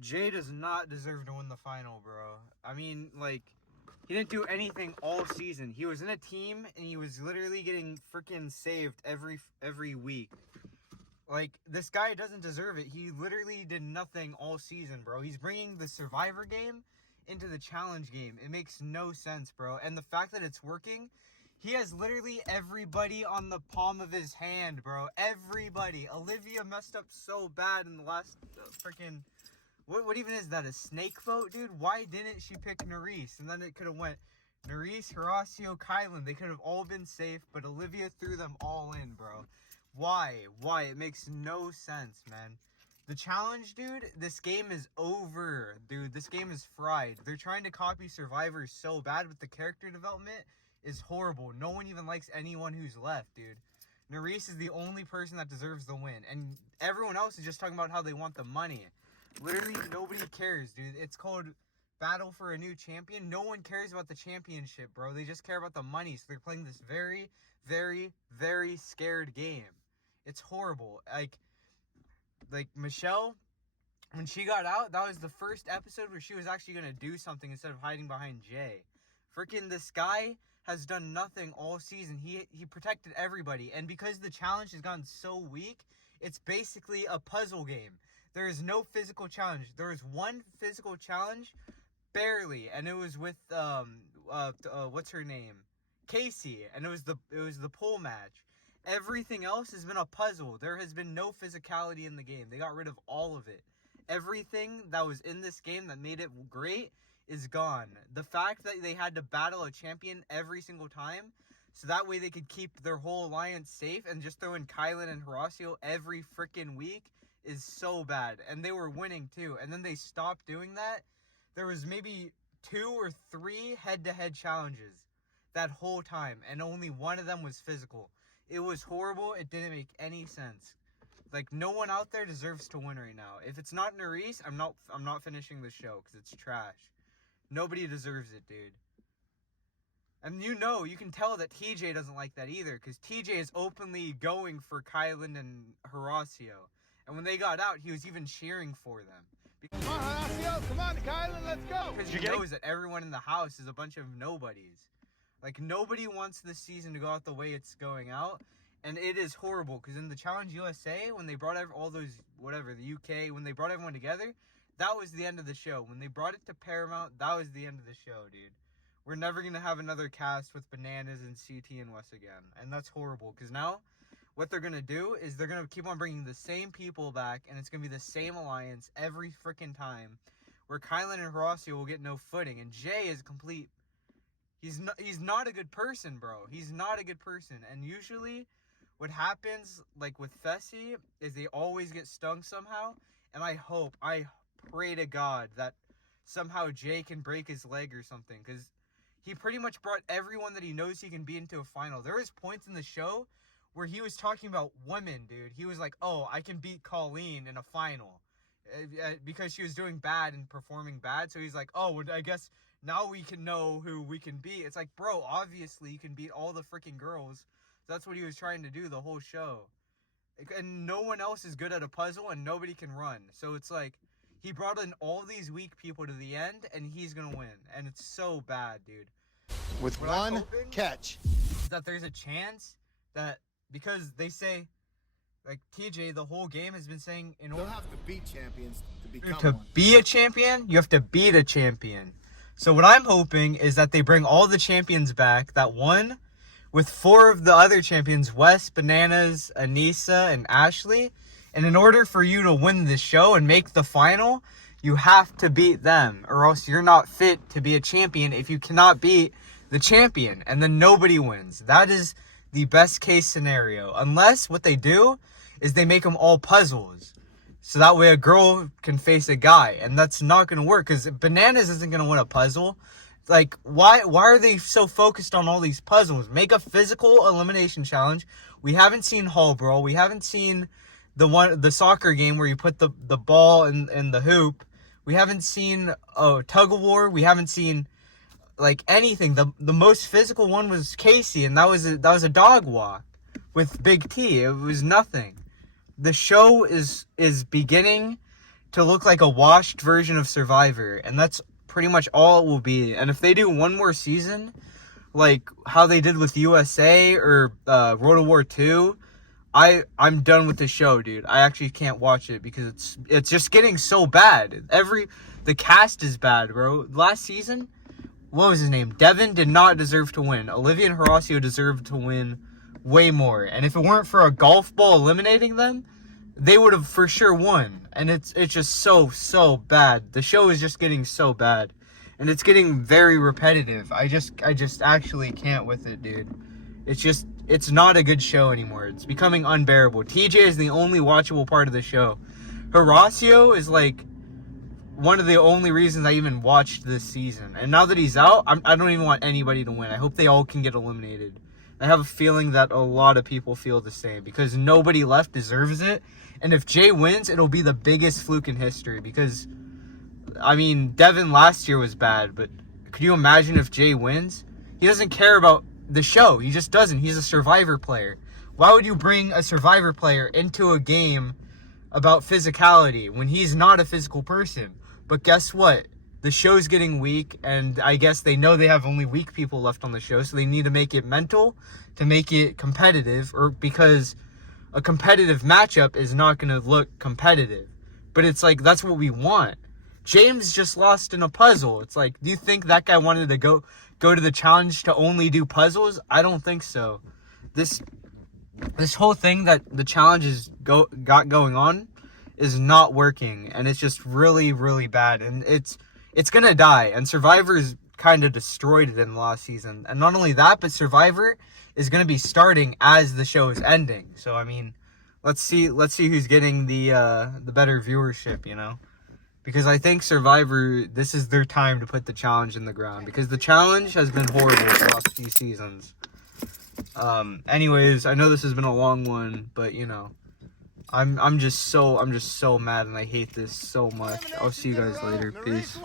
Jay does not deserve to win the final, bro. I mean, like, he didn't do anything all season. He was in a team, and he was literally getting freaking saved every week. Like, this guy doesn't deserve it. He literally did nothing all season, bro. He's bringing the Survivor game into the challenge game. It makes no sense, bro. And the fact that it's working, he has literally everybody on the palm of his hand, bro. Everybody. Olivia messed up so bad in the last freaking... What even is that, a snake vote, dude? Why didn't she pick Nerys? And then it could have went Nerys, Horacio, Kylan. They could have all been safe, but Olivia threw them all in, bro. Why? It makes no sense, man. The challenge, dude, this game is over, dude. This game is fried. They're trying to copy Survivor so bad, but the character development is horrible. No one even likes anyone who's left, dude. Nerys is the only person that deserves the win, and everyone else is just talking about how they want the money. Literally, nobody cares, dude. It's called Battle for a New Champion. No one cares about the championship, bro. They just care about the money, so they're playing this very, very, very scared game. It's horrible. Like Michelle, when she got out, that was the first episode where she was actually going to do something instead of hiding behind Jay. Freaking this guy has done nothing all season. He protected everybody, and because the challenge has gotten so weak, it's basically a puzzle game. There is no physical challenge. There is one physical challenge, barely, and it was with what's her name, Casey, and it was the pole match. Everything else has been a puzzle. There has been no physicality in the game. They got rid of all of it. Everything that was in this game that made it great is gone. The fact that they had to battle a champion every single time, so that way they could keep their whole alliance safe and just throw in Kylan and Horacio every freaking week is so bad. And they were winning too. And then they stopped doing that. There was maybe 2 or 3 head-to-head challenges that whole time, and only one of them was physical. It was horrible. It didn't make any sense. Like, no one out there deserves to win right now. If it's not Nerys, I'm not finishing the show because it's trash. Nobody deserves it, dude. And you can tell that TJ doesn't like that either, because TJ is openly going for Kylan and Horacio. And when they got out, he was even cheering for them. Come on, Horacio! Come on, Kylan, let's go! Because he knows that everyone in the house is a bunch of nobodies. Like, nobody wants this season to go out the way it's going out. And it is horrible, because in the Challenge USA, when they brought all those, whatever, the UK, when they brought everyone together, that was the end of the show. When they brought it to Paramount, that was the end of the show, dude. We're never going to have another cast with Bananas and CT and Wes again. And that's horrible, because now what they're going to do is they're going to keep on bringing the same people back, and it's going to be the same alliance every freaking time, where Kylan and Horacio will get no footing. And Jay is complete... He's not a good person, bro. He's not a good person. And usually what happens, like with Fessy, is they always get stung somehow. And I pray to God that somehow Jay can break his leg or something. Because he pretty much brought everyone that he knows he can be into a final. There was points in the show where he was talking about women, dude. He was like, oh, I can beat Colleen in a final. Because she was doing bad and performing bad. So he's like, oh, well, I guess... now we can know who we can beat. It's like, bro, obviously you can beat all the freaking girls. That's what he was trying to do the whole show. And no one else is good at a puzzle, and nobody can run. So it's like, he brought in all these weak people to the end, and he's going to win. And it's so bad, dude. With one catch. That there's a chance that, because they say, like TJ, the whole game has been saying, in order have to beat champions to become to be a champion, you have to beat a champion. So what I'm hoping is that they bring all the champions back that won with 4 of the other champions, Wes, Bananas, Anissa, and Ashley. And in order for you to win this show and make the final, you have to beat them, or else you're not fit to be a champion if you cannot beat the champion. And then nobody wins. That is the best case scenario. Unless what they do is they make them all puzzles. So that way a girl can face a guy. And that's not going to work, because Bananas isn't going to win a puzzle. Like, why are they so focused on all these puzzles? Make a physical elimination challenge. We haven't seen Hall Brawl. We haven't seen the soccer game where you put the ball in the hoop. We haven't seen tug of war. We haven't seen like anything. The most physical one was Casey, and that was a dog walk with Big T. It was nothing. The show is beginning to look like a washed version of Survivor, and that's pretty much all it will be. And if they do one more season, like how they did with USA or World War II, I'm done with the show, dude. I actually can't watch it because it's just getting so bad. The cast is bad, bro. Last season, what was his name? Devin did not deserve to win. Olivia and Horacio deserved to win way more. And if it weren't for a golf ball eliminating them, they would have for sure won. And it's just so bad. The show is just getting so bad. And it's getting very repetitive. I just actually can't with it, dude. It's not a good show anymore. It's becoming unbearable. TJ is the only watchable part of the show. Horacio is like one of the only reasons I even watched this season. And now that he's out, I don't even want anybody to win. I hope they all can get eliminated. I have a feeling that a lot of people feel the same because nobody left deserves it. And if Jay wins, it'll be the biggest fluke in history because, I mean, Devin last year was bad, but could you imagine if Jay wins? He doesn't care about the show. He just doesn't. He's a Survivor player. Why would you bring a Survivor player into a game about physicality when he's not a physical person? But guess what? The show's getting weak, and I guess they know they have only weak people left on the show, so they need to make it mental to make it competitive, or because a competitive matchup is not going to look competitive. But it's like, that's what we want. James just lost in a puzzle. It's like, do you think that guy wanted to go to the challenge to only do puzzles? I don't think so. This whole thing that the challenge got going on is not working, and it's just really, really bad, and it's gonna die. And Survivor's kind of destroyed it in the last season. And not only that, but Survivor is gonna be starting as the show is ending. So I mean, let's see who's getting the better viewership, you know? Because I think Survivor, this is their time to put the challenge in the ground, because the challenge has been horrible the last few seasons. Anyways, I know this has been a long one, but you know, I'm just so mad, and I hate this so much. I'll see you guys later. Peace.